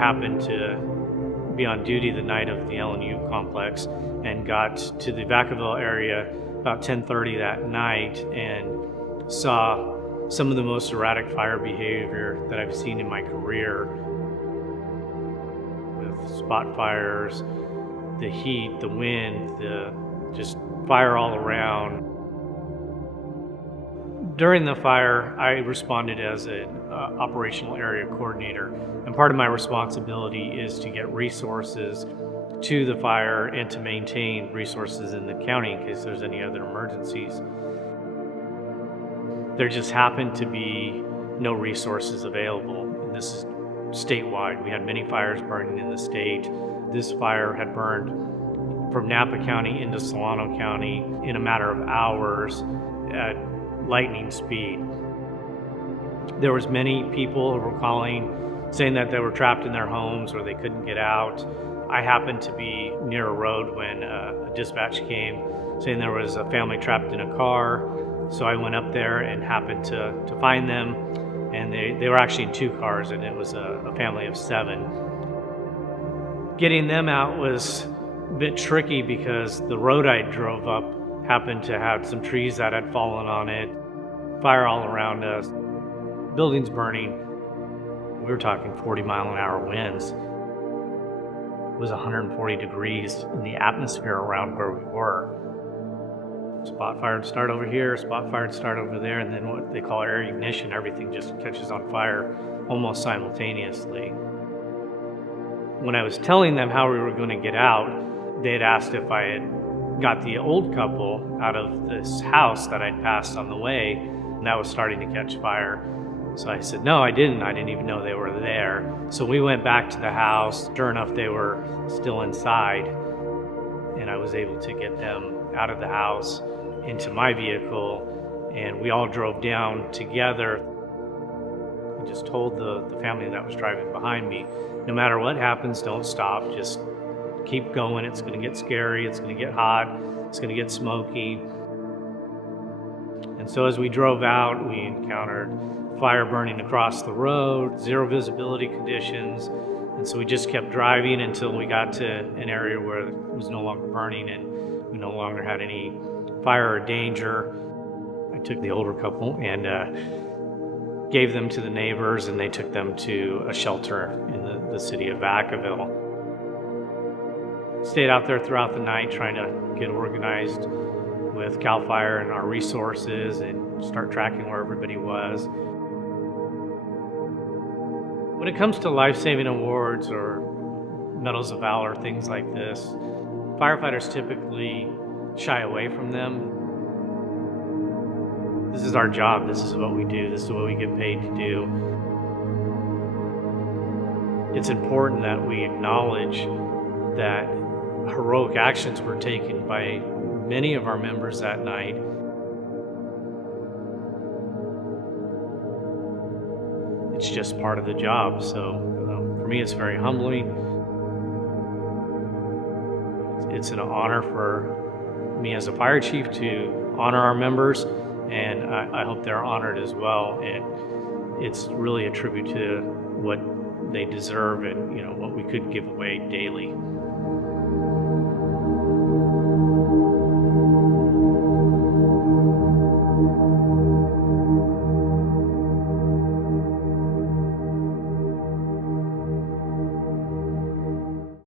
happened to be on duty the night of the LNU complex and got to the Vacaville area about 10:30 that night and saw some of the most erratic fire behavior that I've seen in my career, with spot fires, the heat, the wind, the just fire all around. During the fire, I responded as an operational area coordinator, and part of my responsibility is to get resources to the fire and to maintain resources in the county in case there's any other emergencies. There just happened to be no resources available, and this is statewide. We had many fires burning in the state. This fire had burned from Napa County into Solano County in a matter of hours at lightning speed. There was many people who were calling saying that they were trapped in their homes or they couldn't get out. I happened to be near a road when a dispatch came saying there was a family trapped in a car. So I went up there and happened to find them, and they were actually in 2 cars, and it was a family of 7. Getting them out was a bit tricky because the road I drove up happened to have some trees that had fallen on it, fire all around us, buildings burning. We were talking 40-mile-an-hour winds. It was 140 degrees in the atmosphere around where we were. Spot fire would start over here, spot fire would start over there, and then what they call air ignition, everything just catches on fire almost simultaneously. When I was telling them how we were going to get out, they had asked if I had got the old couple out of this house that I'd passed on the way, and that was starting to catch fire. So I said, no, I didn't even know they were there. So we went back to the house. Sure enough, they were still inside, and I was able to get them out of the house into my vehicle, and we all drove down together. I just told the family that was driving behind me, no matter what happens, don't stop, just keep going. It's going to get scary, it's going to get hot, it's going to get smoky. And so as we drove out, we encountered fire burning across the road, 0 visibility conditions, and so we just kept driving until we got to an area where it was no longer burning and we no longer had any fire or danger. I took the older couple and gave them to the neighbors, and they took them to a shelter in the city of Vacaville. Stayed out there throughout the night trying to get organized with CAL FIRE and our resources and start tracking where everybody was. When it comes to life-saving awards or medals of valor, things like this, firefighters typically shy away from them. This is our job, this is what we do, this is what we get paid to do. It's important that we acknowledge that heroic actions were taken by many of our members that night. It's just part of the job, so for me it's very humbling. It's an honor for me as a fire chief to honor our members, and I hope they're honored as well. And it's really a tribute to what they deserve and what we could give away daily.